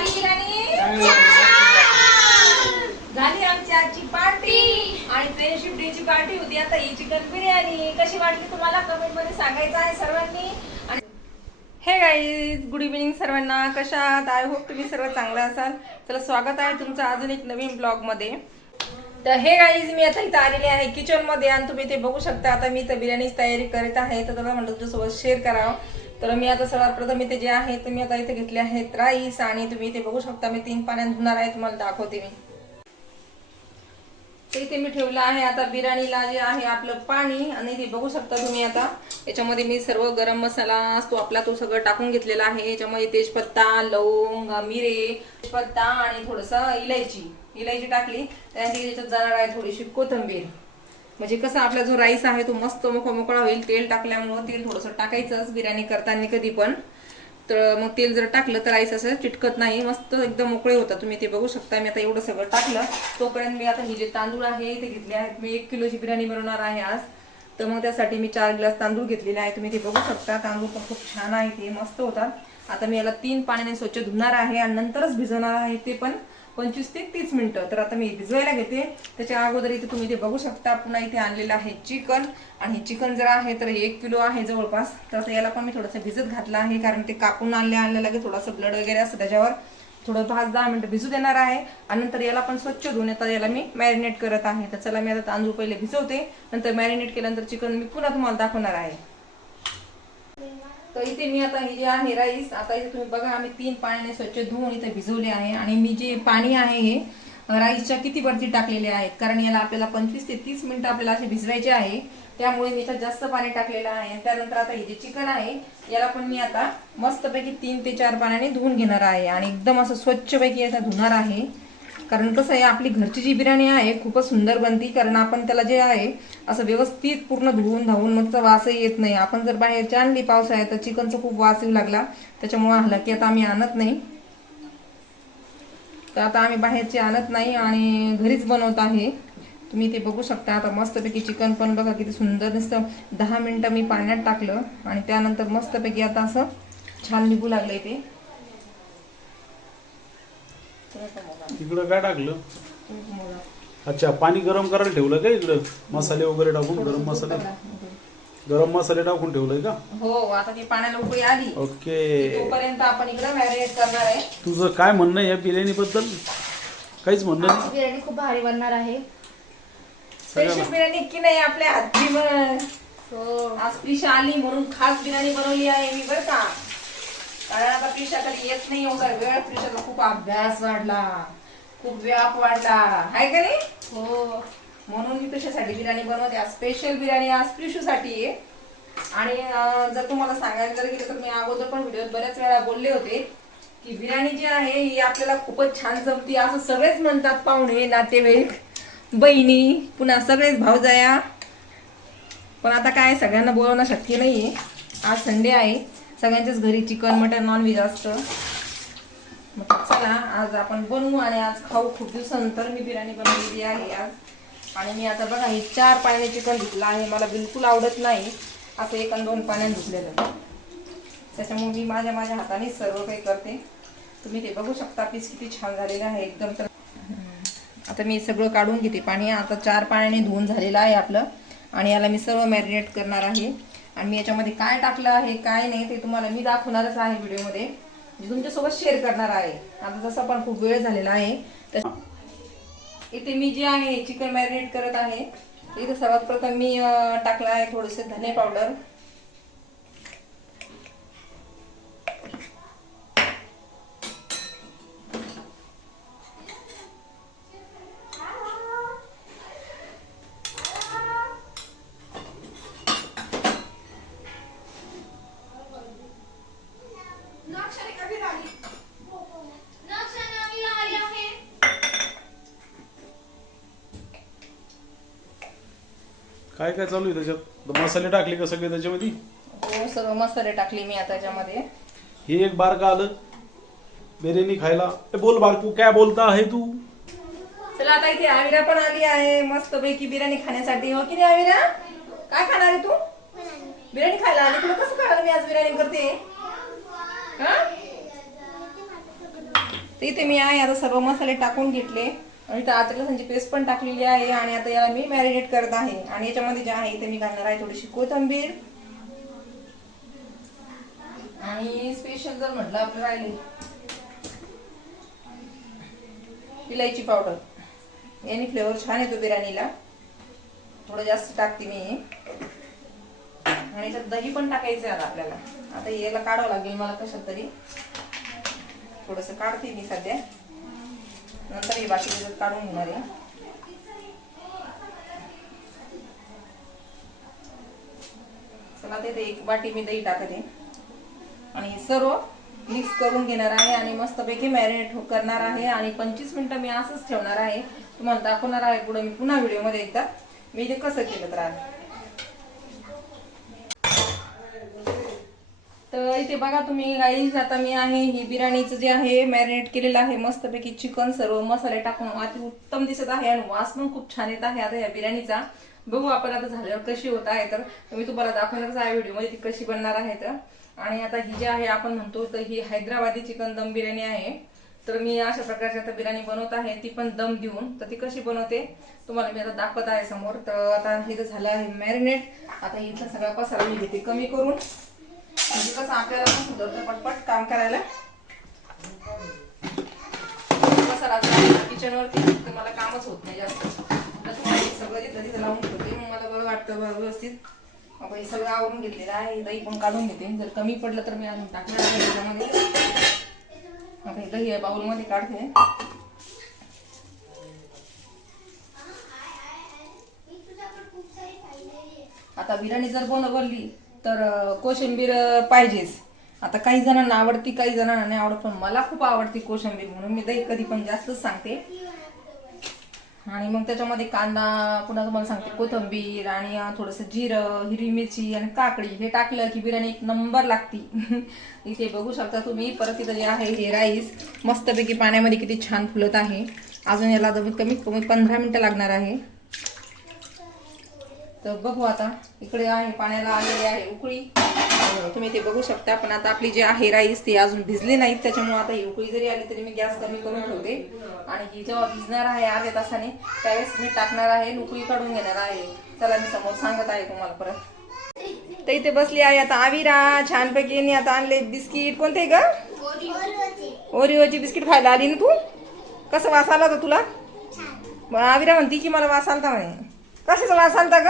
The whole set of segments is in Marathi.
झाली बिर्याणी झाली आमची आजची पार्टी आणि फ्रेंडशिप डे ची पार्टी होती. आता ही चिकन बिर्याणी कशी वाटली तुम्हाला कमेंट मध्ये सांगायचं आहे सर्वांनी. आणि हे गाईज, गुड इव्हिनिंग सर्वांना. कशा आहात? आय होप तुम्ही सर्व चांगला असाल. चला, स्वागत आहे तुमचं अजून एक नवीन ब्लॉग मध्ये. तर हे गाईज, मी आता इथं आलेले आहे किचन मध्ये आणि तुम्ही ते बघू शकता. आता मी तर बिर्याणीची तयारी करत आहे, तर त्याला म्हटलं तुझ्यासोबत शेअर करावं. तर मी आता सर्वात प्रथम इथे जे आहे तर मी आता इथे घेतले आहेत राईस आणि तुम्ही इथे बघू शकता मी 3 पाण्यात धुणार आहे. तुम्हाला दाखवते मी. तर इथे मी ठेवलं आहे आता बिर्याणीला जे आहे आपलं पाणी आणि इथे बघू शकता तुम्ही. आता याच्यामध्ये मी सर्व गरम मसाला असतो आपला तो सगळं टाकून घेतलेला आहे. याच्यामध्ये तेजपत्ता, लवंग, मिरे, तेजपत्ता आणि थोडंसं इलायची टाकली. त्यानंतर याच्यात जाणार आहे थोडीशी कोथिंबीर. म्हणजे कसं आपला जो राईस आहे तो मस्त मोकळा होईल. तेल टाकल्यामुळं तेल थोडंसं टाकायचंच बिर्याणी करताना कधी पण. तर मग तेल जर टाकलं तर राईस असं चिटकत नाही, मस्त एकदम मोकळे होतात. तुम्ही ते बघू शकता. मी आता एवढं सगळं टाकलं. तोपर्यंत मी आता ही जे तांदूळ आहे ते घेतले आहेत. मी 1 किलोची बिर्याणी बनवणार आहे आज. तर मग त्यासाठी मी 4 ग्लास तांदूळ घेतलेले आहे. तुम्ही ते बघू शकता. तांदूळ पण खूप छान आहे, ते मस्त होतात. आता मी याला 3 पाण्याने स्वच्छ धुणार आहे आणि नंतरच भिजवणार आहे, ते पण 25 ते 30 मिनिटं. तर आता मी भिजवायला घेते. त्याच्या अगोदर इथे तुम्ही ते बघू शकता. पुन्हा इथे आणलेलं आहे चिकन आणि हे चिकन जर आहे तर 1 किलो आहे जवळपास. तर आता याला पण मी थोडंसं भिजत घातलं आहे, कारण ते कापून आणल्या लगेच थोडंसं ब्लड वगैरे असतं त्याच्यावर. थोडं 5-10 मिनिटं भिजू देणार आहे आणि नंतर याला पण स्वच्छ धुवून आता याला मी मॅरिनेट करत आहे. तर चला, मी आता तांदूळ पहिले भिजवते, नंतर मॅरिनेट केल्यानंतर चिकन मी पुन्हा तुम्हाला दाखवणार आहे. तर इथे मी आता हे जे आहे राईस, आता इथे तुम्ही बघा आम्ही 3 पाण्याने स्वच्छ धुवून इथे भिजवले आहे. आणि मी जे पाणी आहे हे राईसच्या किती वरती टाकलेले आहेत, कारण याला आपल्याला 25 ते 30 मिनिटं आपल्याला असे भिजवायचे आहे. त्यामुळे मी याच्यात जास्त पाणी टाकलेलं आहे. त्यानंतर आता हे जे चिकन आहे याला पण मी आता मस्तपैकी 3 ते 4 पाण्याने धुवून घेणार आहे आणि एकदम असं स्वच्छपैकी याचा धुणार आहे. कारण कसं आहे, आपली घरची जी बिर्याणी आहे खूपच सुंदर बनती, कारण आपण त्याला जे आहे असं व्यवस्थित पूर्ण धुवून धावून मग वासही येत नाही. आपण जर बाहेरची आणली पावसाळ्यात तर चिकनचा खूप वास येऊ लागला. त्याच्यामुळे हलकी आता आम्ही आणत नाही. तर आता आम्ही बाहेरची आणत नाही आणि घरीच बनवत आहे. तुम्ही ते बघू शकता. आता मस्तपैकी चिकन पण बघा किती सुंदर दिसतं. 10 मिनिटं मी पाण्यात टाकलं आणि त्यानंतर मस्तपैकी आता असं छान निघू लागलंय ते. इकडं काय टाकलं? अच्छा, पाणी गरम करायला ठेवलं का इकडं? मसाले वगैरे टाकून गरम मसाले टाकून ठेवलंय का? हो, आता ती पाण्याला उकळी आली. ओके, तोपर्यंत आपण इकडे मॅरिनेट करणार आहे. तुझं काय म्हणणं या बिर्याणी बद्दल? काहीच म्हणणं नाही. बिर्याणी खूप भारी बनणार आहे. स्पेशल बिर्याणी की नाही आपल्या हातची. मग आज प्रिशा आली म्हणून खास बिर्याणी बनवली आहे मी, बरं का. कारण आता प्रिशाकडे येत नाही एवढा वेळ. प्रिशाला खूप अभ्यास वाढला, खूप व्याप वाढला आहे का नाही? हो, म्हणून मी प्रिशासाठी बिर्याणी बनवते. आज स्पेशल बिर्याणी आज प्रिशूसाठी आहे. आणि जर तुम्हाला सांगायला जर गेलं तर मी अगोदर पण व्हिडिओत बऱ्याच वेळा बोलले होते की बिर्याणी जी आहे ही आपल्याला खूपच छान जमती, असं सगळेच म्हणतात. पाहुणे, नातेवाईक, बहिणी, पुन्हा सगळेच भावजाया. पण आता काय सगळ्यांना बोलवणं शक्य नाहीये. आज संडे आहे, सगळ्यांच्याच घरी चिकन, मटन, नॉनव्हेज असतं. मग चला आज आपण बनवू आणि आज खाऊ. खूप दिवसानंतर मी बिर्याणी बनवलेली आहे आज. आणि मी आता बघा हे 4 पाण्याने चिकन धुतलं आहे. मला बिलकुल आवडत नाही असं 1 आणि 2 पाण्याने धुतलेलं. त्याच्यामुळे मी माझ्या हाताने सर्व काही करते. तुम्ही ते बघू शकता. पीस किती छान झालेलं आहे एकदम. तर आता मी सगळं काढून घेते पाणी. आता 4 पाण्याने धुवून झालेलं आहे आपलं आणि याला मी सर्व मॅरिनेट करणार आहे. आणि मी याच्यामध्ये काय टाकलं आहे काय नाही ते तुम्हाला मी दाखवणारच आहे व्हिडिओमध्ये, तुमच्यासोबत शेअर करणार आहे. आता जसं पण खूप वेळ झालेला आहे तर इथे मी जे आहे चिकन मॅरिनेट करत आहे. इथे सर्वात प्रथम मी टाकलं आहे थोडेसे धने पावडर, काय काय चालू आहे त्याच्यात? मसाले टाकले का सगळे त्याच्यामध्ये? हो, सर्व मसाले टाकले मी आता त्याच्यामध्ये. हे एक बार का आलं बिर्याणी खायला. बोल बारकू, काय बोलता आहे तू? चला, आता इथे आविरा पण आली आहे मस्त पैकी बिर्याणी खाण्यासाठी. हो की नाही आविरा? काय खाणार आहे तू? बिर्याणी खायला आली. तुला कसं कळलं मी आज बिर्याणी करते? तर इथे मी आहे आता सर्व मसाले टाकून घेतले आणि इथं अद्रक लसूणची पेस्ट पण टाकलेली आहे आणि आता याला मी मॅरिनेट करत आहे. आणि याच्यामध्ये जे आहे इथे मी घालणार आहे थोडीशी कोथिंबीर आणि स्पेशल जर म्हटलं आपलं राहिले इलायची पावडर. याने फ्लेवर छान येतो बिर्याणीला. थोडं जास्त टाकते मी. आणि याच्यात दही पण टाकायचं आहे आपल्याला. आता याला काढावं लागेल मला कशात तरी. थोडंसं काढते मी सध्या, नंतर हे बाकी त्याच्यात काढून घेणार आहे. चला ते एक वाटी मी दही टाकते आणि सर्व मिक्स करून घेणार आहे आणि मस्तपैकी मॅरिनेट करणार आहे. आणि 25 मिनिटं मी असंच ठेवणार आहे. तुम्हाला दाखवणार आहे पुढे मी पुन्हा व्हिडिओमध्ये एकदा मी ते कसं केलं तर इथे बघा तुम्ही गाईज. आता मी आहे ही बिर्याणीचं जे आहे मॅरिनेट केलेलं आहे मस्तपैकी चिकन सर्व मसाले टाकून अति उत्तम दिसत आहे आणि वास पण खूप छान येत आहे आता या बिर्याणीचा. बघू आपण आता झाल्यावर कशी होत आहे तर मी तुम्हाला दाखवणारच आहे व्हिडिओमध्ये ती कशी बनणार आहे तर. आणि आता ही जी आहे आपण म्हणतो तर ही हैदराबादी चिकन दम बिर्याणी आहे. तर मी अशा प्रकारची आता बिर्याणी बनवत आहे ती पण दम देऊन. तर ती कशी बनवते तुम्हाला मी आता दाखवत आहे समोर. तर आता हे तर झालं आहे मॅरिनेट. आता इथला सगळा पसारा मी घेते कमी करून, म्हणजे कसं आपल्याला पण सुधारतं पटपट काम करायला. पसारा किचनवरती तर मला कामच होत नाही जास्त. सगळं तिथं तिथं लावून ठेवते मग मला बरं वाटतं बरं व्यवस्थित. आता हे सगळं आवरून घेतलेलं आहे. दही पण काढून घेते, जर कमी पडलं तर मी अजून टाकणार आहे त्याच्यामध्ये. आता हे दही बाउलमध्ये काढते. आता बिर्याणी जर बनवली तर कोशिंबीर पाहिजेच. आता काही जणांना आवडती काही जणांना नाही आवडत, पण मला खूप आवडती कोशिंबीर म्हणून मी दही कधी पण जास्तच सांगते. आणि मग त्याच्यामध्ये कांदा पुन्हा तुम्हाला सांगते कोथिंबीर आणि थोडंसं जिरं हिरवी मिरची आणि काकडी हे टाकलं की बिर्याणी एक नंबर लागती. इथे बघू शकता तुम्ही. परत इथं जे आहे हे राईस मस्तपैकी पाण्यामध्ये किती छान फुलत आहे. अजून याला कमीत कमी 15 मिनिटं लागणार आहे. तर बघू आता इकडे आहे पाण्याला आलेली आहे उकळी, तुम्ही ते बघू शकता. पण आता आपली जी आहे राईस ती अजून भिजली नाहीत, त्याच्यामुळे आता ही उकळी जरी आली तरी मी गॅस कमी करून ठेवते. आणि ही जेव्हा भिजणार आहे अर्ध्या तासाने त्यावेळेस मी टाकणार आहे उकळी काढून घेणार आहे. चला मी समोर सांगत आहे तुम्हाला परत. तर इथे बसली आहे आता आविरा छानपैकी. आता आणले बिस्किट. कोणते ग? ओरिओची बिस्किट खायला आली ना तू. कसं वास आला होता तुला? आविरा म्हणती की मला वास आलता म्हणे. कशाचा वास आलता ग?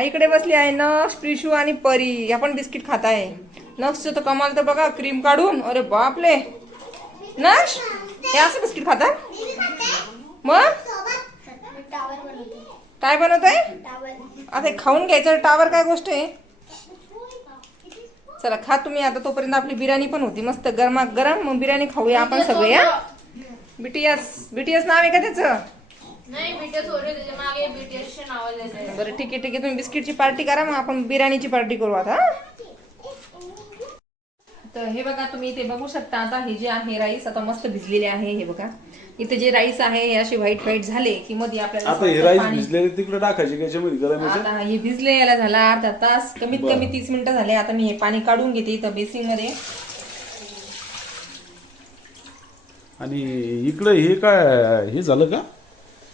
इकडे बसली आहे नक्ष प्रिशू आणि परी. ह्या पण बिस्किट खात आहे. नक्षचं तर कमाल तर बघा क्रीम काढून. अरे बापले नक्ष हे असं बिस्किट खाता मग काय बनवत आहे आता? हे खाऊन घ्यायचं टावर काय गोष्ट आहे. चला खा तुम्ही आता. तोपर्यंत आपली बिर्याणी पण होती मस्त गरमा गरम. मग बिर्याणी खाऊया आपण सगळे. या बीटीएस नाव आहे का त्याचं? बरं ठीक आहे तुम्ही बिस्किटची पार्टी करा मग आपण बिर्याणीची पार्टी करू आता. तर हे बघा तुम्ही इथे बघू शकता. आता हे जे आहे राईस आता मस्त भिजलेले आहे. हे बघा इथे जे राईस आहे हे असे व्हाईट व्हाईट झाले की मध्ये आपल्याला आता हे राईस भिजलेले तिकडे टाकायचे याच्यामध्ये गरम. आता हे भिजले याला झाला अर्धा तास, कमीत कमी 30 मिनिटं झाले. आता मी हे पाणी काढून घेते इथं बेसिन मध्ये. आणि इकडे हे काय हे झालं का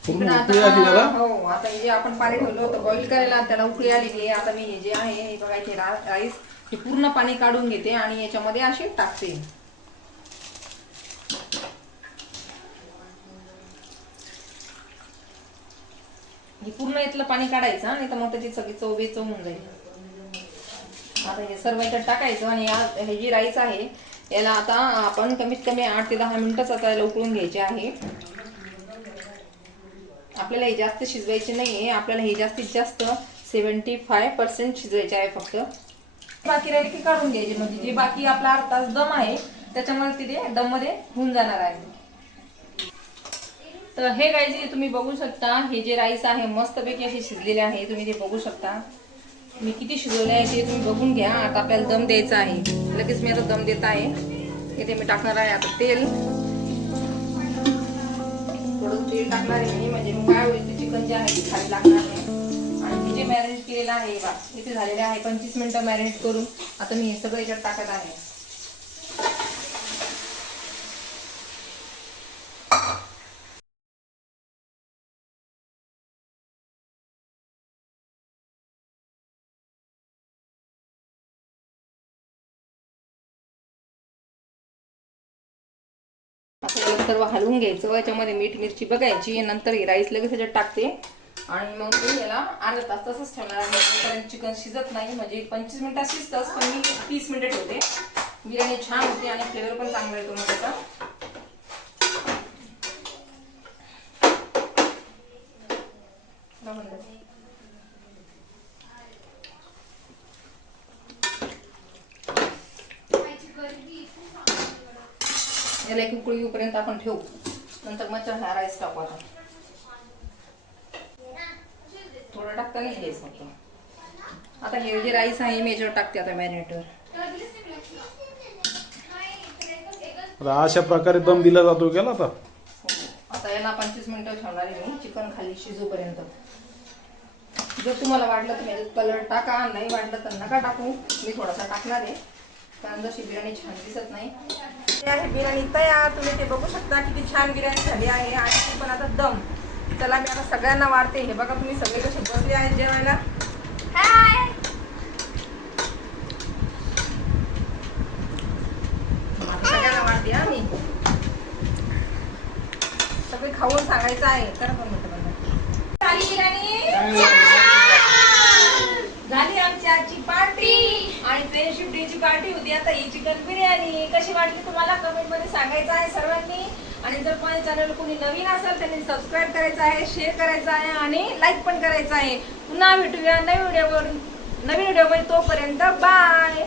पूर्ण उकळी आली त्याला? हो आता हे जे आपण पाणी ठेवलं होतं बॉईल करायला त्याला उकळी आलेली आहे. आता मी हे जे आहे हे बघा इथे राईस हे पूर्ण पाणी काढून घेते आणि याच्यामध्ये अशी टाकते. हे पूर्ण इथलं पाणी काढायचं नाही तर मग त्याची सगळी चव बेचव होऊन जाईल. आता हे सर्व याच्यात टाकायचं आणि हे जी राईस आहे याला आता आपण कमीत कमी 8 ते 10 मिनिटच आता याला उकळून घ्यायचे आहे. आपल्याला हे जास्त शिजवायचे नाहीये. आपल्याला हे जास्तीत जास्त 75% शिजवायचे आहे फक्त. बाकी राहिले की काढून घ्यायचे. म्हणजे जे बाकी आपला अर्धा तास दम आहे त्याच्यामध्ये तिथे दम मध्ये होऊन जाणार आहे. तर हे गाईज तुम्ही बघू शकता हे जे राईस आहे मस्तपैकी असे शिजलेले आहे. तुम्ही ते बघू शकता मी किती शिजवले आहे ते तुम्ही बघून घ्या. आता आपल्याला दम द्यायचा आहे. लगेच मी आता दम देत आहे. इथे मी टाकणार आहे आता तेल. थोडं तेल टाकणार आहे मी म्हणजे मग काय होईल चिकन जे आहे ते खाली लागणार नाही. आणि हे जे मॅरिनेट केलेलं आहे बा इथे झालेले आहे 25 मिनिटं मॅरिनेट करून. आता मी हे सगळं याच्यात टाकत आहे. आता याला सर्व हलवून घ्यायचं. याच्यामध्ये मीठ मिरची बघायची, नंतर ही राईस लगेच याच्यात टाकते आणि मग मी याला अर्धा तास तसंच ठेवणार आहे. तोपर्यंत चिकन शिजत नाही, म्हणजे 25 मिनिटात शिजतंच, पण मी 30 मिनिटं ठेवते. बिर्याणी छान होते आणि फ्लेवर पण चांगला येतो मग त्याचा. याला एक उकळी येऊपर्यंत आपण ठेवू, नंतर मग हा राईस टाकू. आता थोडं टाकता नाही घ्यायचं फक्त. आता हे जे राईस आहे मी याच्यावर टाकते आता मॅरिनेटवर. अशा प्रकारे दम दिला जातो गेला आता. आता याला 25 मिनिटं ठेवणार आहे मी चिकन खाली शिजूपर्यंत. जर तुम्हाला वाटलं तर याच्यात कलर टाका, नाही वाटलं तर नका टाकू. मी थोडासा टाकणार आहे कारण जशी बिर्याणी छान दिसत नाही. ते आहे बिर्याणी तयार. तुम्ही ते बघू शकता किती छान बिर्याणी झाली आहे आणि ती पण आता दम. चला मी आता सगळ्यांना वाढते. हे बघा तुम्ही सगळे कसे बसले आहेत जेवायला. हाय सगळ्यांना वाढते हा मी. सगळे खाऊन सांगायचं आहे. करा पण म्हटलं झाली बिर्याणी, झाली आमची आजची पार्टी आणि फ्रेंडशिप डेची पार्टी होती. आता ही चिकन बिर्याणी कशी वाटली तुम्हाला कमेंट मध्ये सांगायचं आहे सर्वांनी. आणि जर माझ्या चॅनल कोणी नवीन असेल त्यांनी सबस्क्राईब करायचं आहे, शेअर करायचं आहे आणि लाईक पण करायचं आहे. पुन्हा भेटूया नवीन व्हिडिओमध्ये. तोपर्यंत बाय.